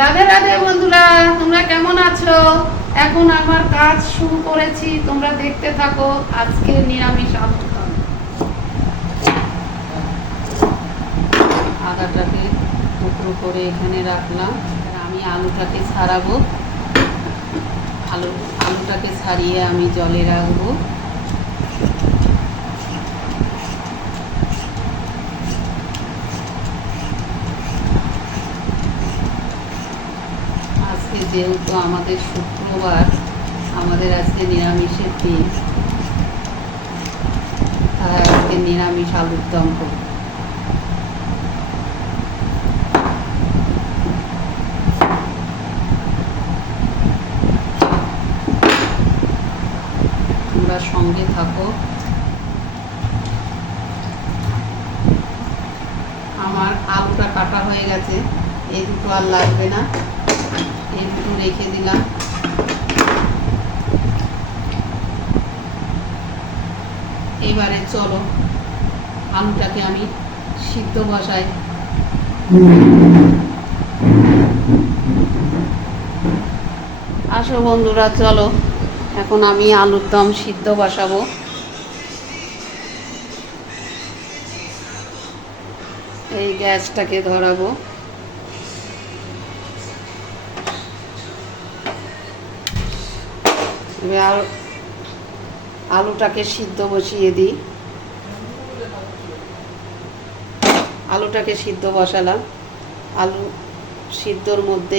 রাধে রাধে বন্ধুরা, তোমরা কেমন আছো? এখন আমার কাজ শুরু করেছি, তোমরা দেখতে থাকো। আজকে নিরামিষ আলু খাবো। আদাটাকে টুকরো করে এখানে রাখলাম। আমি আলুটাকে ছাড়াবো। আলুটাকে ছাড়িয়ে আমি জলে রাখবো। আজকে যেহেতু আমাদের শুক্রবার, আমাদের আজকে নিরামিষের দিন, তাই আজকে নিরামিষ আলুর দম করব। তোমরা সঙ্গে থাকো। আমার আলুটা কাটা হয়ে গেছে, এই দুটো আর লাগবে না, এই দুটো রেখে দিলাম। এবারে চলো আলুটাকে আমি সিদ্ধ বসাই। আসো বন্ধুরা, চলো এখন আমি আলুর দম সিদ্ধ বসাবো। এই গ্যাসটাকে ধরাবো। এবার আলুটাকে সিদ্ধ বসিয়ে দিই। আলুটাকে সিদ্ধ বসালাম। আলু সিদ্ধর মধ্যে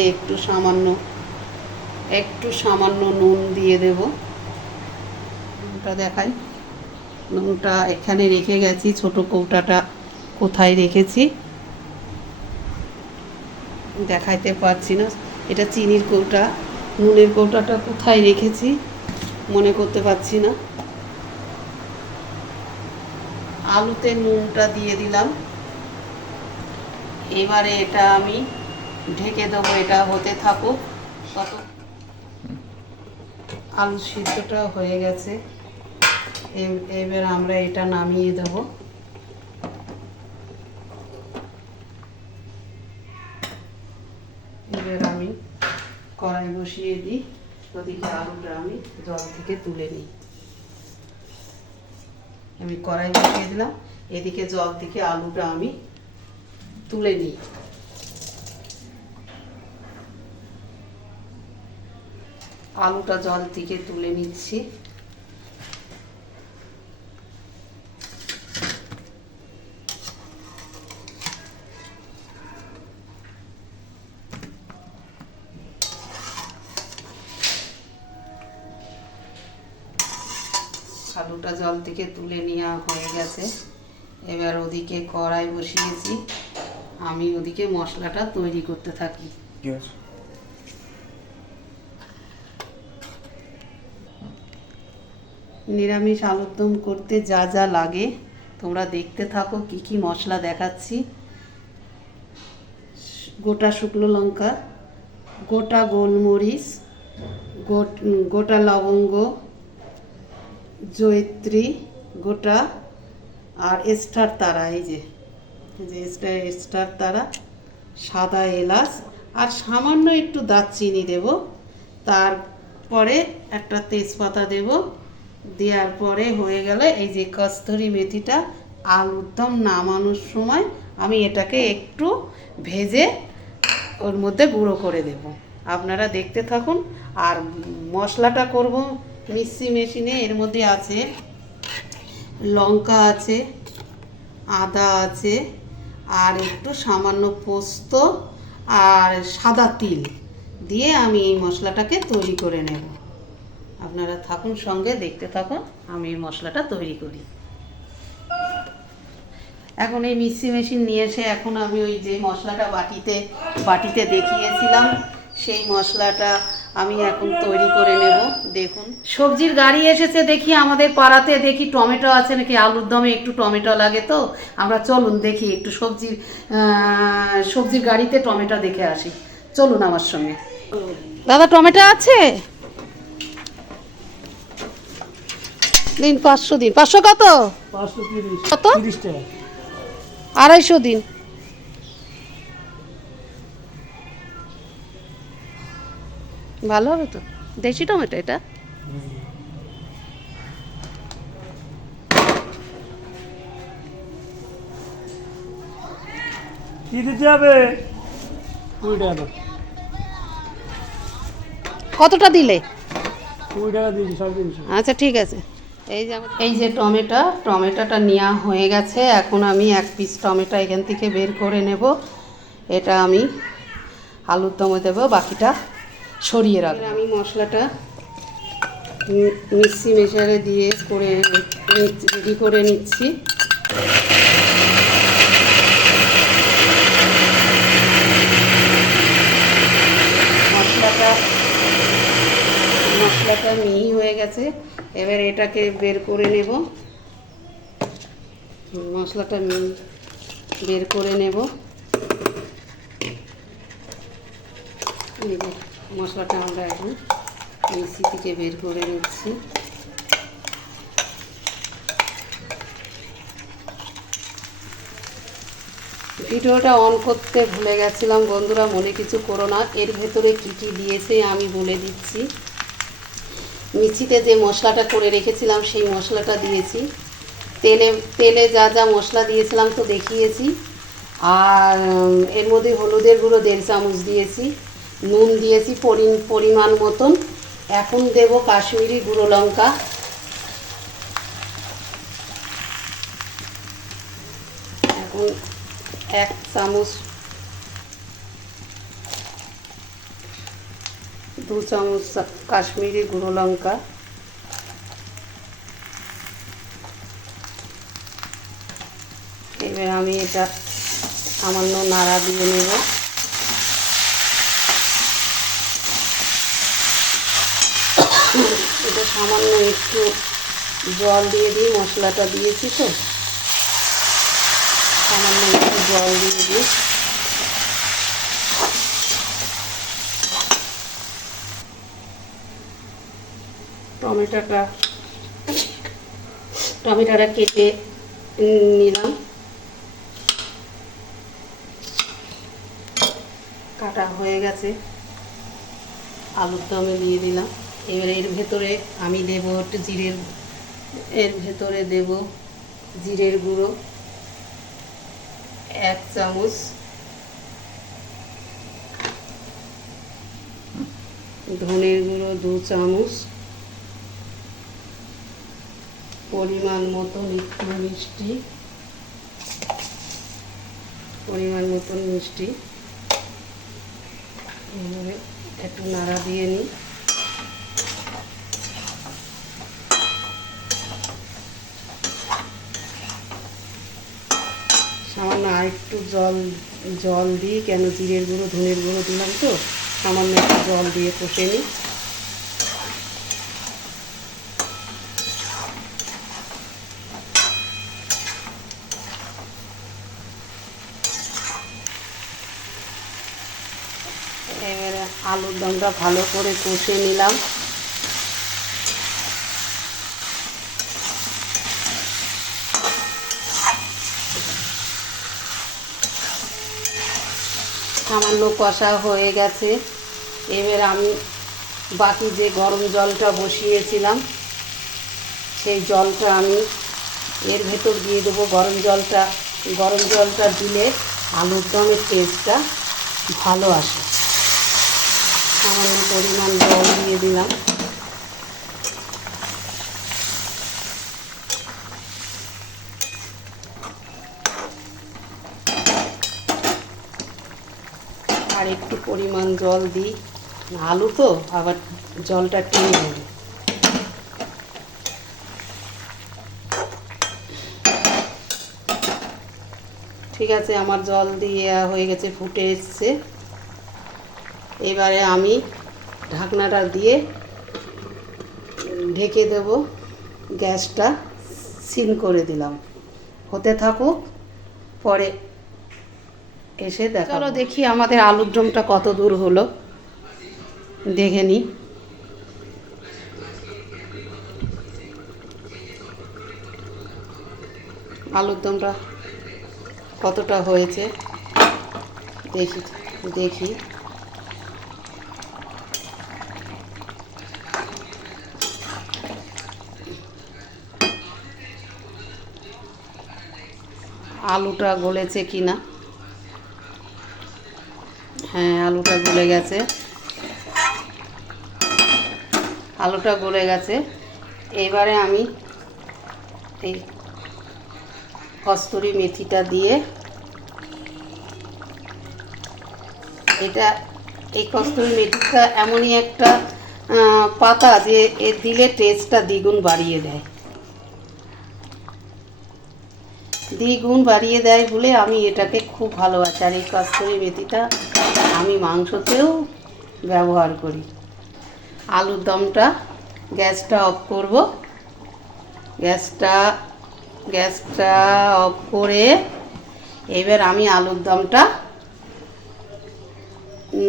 একটু সামান্য নুন দিয়ে দেব। নুনটা দেখাই। নুনটা এখানে রেখে গেছি, ছোট কৌটাটা কোথায় রেখেছি দেখাইতে পারছি না। এটা চিনির কৌটা, নুনের কৌটাটা কোথায় রেখেছি মনে করতে পারছি না। আলুতে নুনটা দিয়ে দিলাম। এবারে এটা আমি ঢেকে দেবো, এটা হতে থাকুক। কত আলু সিদ্ধটা হয়ে গেছে, এবার আমরা এটা নামিয়ে দেব। এবার আমি কড়াই বসিয়ে দিই। ওদিকে আলুটা আমি জল থেকে তুলে নিই। আমি কড়াই বসিয়ে দিলাম, এদিকে জল থেকে আলুটা আমি তুলে নিই। আলুটা জল থেকে তুলে নিচ্ছি। আলুটা জল থেকে তুলে নেওয়া হয়ে গেছে। এবার ওদিকে কড়াই বসিয়েছি, আমি ওদিকে মশলাটা তৈরি করতে থাকি। নিরামিষ আলুর দম করতে যা যা লাগে তোমরা দেখতে থাকো। কি কি মশলা দেখাচ্ছি: গোটা শুকনো লঙ্কা, গোটা গোলমরিচ, গোটা লবঙ্গ, জয়িত্রী গোটা, আর স্টার তারা, এই যে স্টার তারা, সাদা এলাচ, আর সামান্য একটু দারচিনি দেব। তারপরে একটা তেজপাতা দেব। দেওয়ার পরে হয়ে গেলে এই যে কস্তুরি মেথিটা আলুর দম নামানোর সময় আমি এটাকে একটু ভেজে ওর মধ্যে গুঁড়ো করে দেব। আপনারা দেখতে থাকুন। আর মশলাটা করব মিক্সি মেশিনে। এর মধ্যে আছে লঙ্কা আছে, আদা আছে, আর একটু সামান্য পোস্ত আর সাদা তিল দিয়ে আমি এই মশলাটাকে তৈরি করে নেব। আপনারা থাকুন সঙ্গে, দেখতে থাকুন আমি এই মশলাটা তৈরি করি। এখন এই মিক্সি মেশিন নিয়ে এসে এখন আমি ওই যে মশলাটা বাটিতে দেখিয়েছিলাম সেই মশলাটা আমি এখন তৈরি করে নেব। দেখুন সবজির গাড়ি এসেছে, দেখি আমাদের পাড়াতে, দেখি টমেটো আছে নাকি। আলুর দমে একটু টমেটো লাগে, তো আমরা চলুন দেখি একটু সবজির গাড়িতে টমেটো দেখে আসি। চলুন আমার সঙ্গে। দাদা টমেটো আছে? দিন 500 দিন। 500 কত? 530। কত? 30 টাকা। 250 দিন। ভালো হবে তো, দেশি টমেটো এটা। কি দিতে হবে? 20 টাকা দাও। কতটা দিলে? 20 টাকা দিয়েছি, 350। আচ্ছা ঠিক আছে। এই যে টমেটোটা নেওয়া হয়ে গেছে। এখন আমি এক পিস টমেটো এখান থেকে বের করে নেব। এটা আমি আলুর দমে দেবো, বাকিটা সরিয়ে রাখবো। আমি মশলাটা মিক্সি মেশারে দিয়ে রেডি করে নিচ্ছি। মশলাটা মিহি হয়ে গেছে। এবার এটাকে বের করে নেব। মশলাটা বের করে নেব। মশলাটা আমরা এখন মিক্সি থেকে বের করে নিচ্ছি। ভিডিওটা অন করতে ভুলে গেছিলাম বন্ধুরা, মনে কিছু করো না। এর ভেতরে কী কী দিয়েছে আমি বলে দিচ্ছি। মিক্সিতে যে মশলাটা করে রেখেছিলাম সেই মশলাটা দিয়েছি। তেলে যা যা মশলা দিয়েছিলাম তো দেখিয়েছি। আর এর মধ্যে হলুদের গুঁড়ো 1.5 চামচ দিয়েছি, নুন দিয়েছি পরিমাণ মতন। এখন দেব কাশ্মীরি গুঁড়ো লঙ্কা। এখন 1 চামচ 2 চামচ কাশ্মীরি গুঁড়ো লঙ্কা। এবার আমি এটা সামান্য নাড়া দিয়ে নেব। এটা সামান্য একটু জল দিয়ে দিই, মশলাটা দিয়েছি তো, সামান্য একটু জল দিয়ে দিই। টমেটোটা কেটে নিলাম, কাটা হয়ে গেছে। আলুর দমে দিয়ে দিলাম। এবার এর ভেতরে আমি দেবো একটু জিরের গুঁড়ো 1 চামচ, ধনের গুঁড়ো 2 চামচ, পরিমাণ মতন মিষ্টি। একটু নাড়া দিয়ে নিই। সামান্য আরেকটু জল দিই, কেন জিরের গুঁড়ো ধনের গুঁড়ো দিলাম তো, সামান্য একটু জল দিয়ে কষে নিই। এবারে আলুর দমটা ভালো করে কষে নিলাম। সামান্য কষা হয়ে গেছে। এবার আমি বাকি যে গরম জলটা বসিয়েছিলাম সেই জলটা আমি এর ভেতর দিয়ে দেবো। গরম জলটা দিলে আলুর দমের টেস্টটা ভালো আসে। সামান্য পরিমাণ জল দিয়ে দিলাম। আর একটু পরিমাণ জল দিই, আলু তো আবার জলটা টেনে নেবে। ঠিক আছে, আমার জল দিয়ে হয়ে গেছে, ফুটে এসছে। এবারে আমি ঢাকনাটা দিয়ে ঢেকে দেব। গ্যাসটা সিম করে দিলাম, হতে থাকুক, পরে এসে দেখা। চলো দেখি আমাদের আলুর দমটা কত দূর হলো, দেখে নিই। আলুর দমটা কতটা হয়েছে দেখি। আলুটা গলেছে কি না। হ্যাঁ, আলুটা গলে গেছে, আলুটা গলে গেছে। এবারে আমি এই কস্তুরি মেথিটা দিয়ে, এই কস্তুরি মেথিটা এমনই একটা পাতা যে এর দিলে টেস্টটা দ্বিগুণ বাড়িয়ে দেয়, বলে আমি এটাকে খুব ভালোবাসি। আর এই কস্তুরি মেথিটা আমি মাংসতেও ব্যবহার করি। আলুর দমটা গ্যাসটা অফ করব। গ্যাসটা অফ করে এবার আমি আলুর দমটা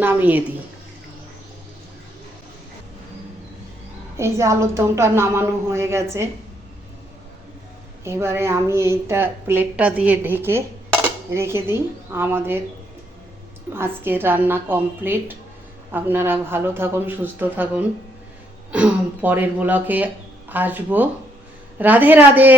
নামিয়ে দিই। এই যে আলুর দমটা নামানো হয়ে গেছে। এবারে আমি এইটা প্লেটটা দিয়ে ঢেকে রেখে দিই। আমাদের আজকের রান্না কমপ্লিট। আপনারা ভালো থাকুন, সুস্থ থাকুন। পরের ব্লগে আসবো। রাধে রাধে।